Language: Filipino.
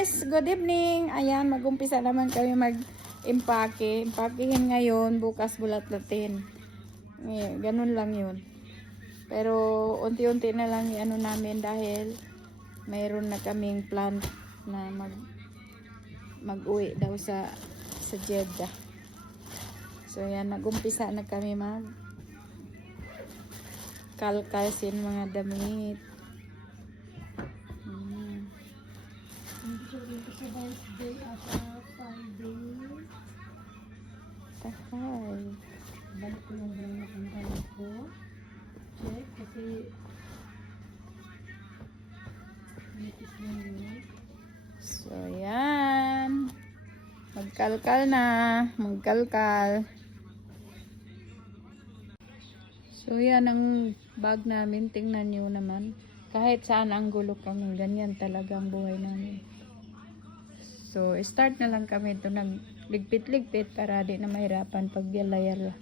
guys, good evening. Ayan, mag-umpisa naman kami mag-impake. Impakehin ngayon, bukas bulat-latin. Eh, ganun lang yun. Pero unti-unti na lang ano namin dahil mayroon na kaming plan na mag mag-uwi daw sa sa Jeddah. So yan, nag-umpisa na kami mag kalkalsin mga damit. Tahay. Balik yung brain ng gamit ko. Check kasi nipis. So, yan. Magkalkal na. Magkalkal. So, yan ang bag namin. Tingnan nyo naman. Kahit saan ang gulo kami, ganyan talaga ang buhay namin. So, start na lang kami ito. Nagligpit-ligpit para di na mahirapan pag yala-yala.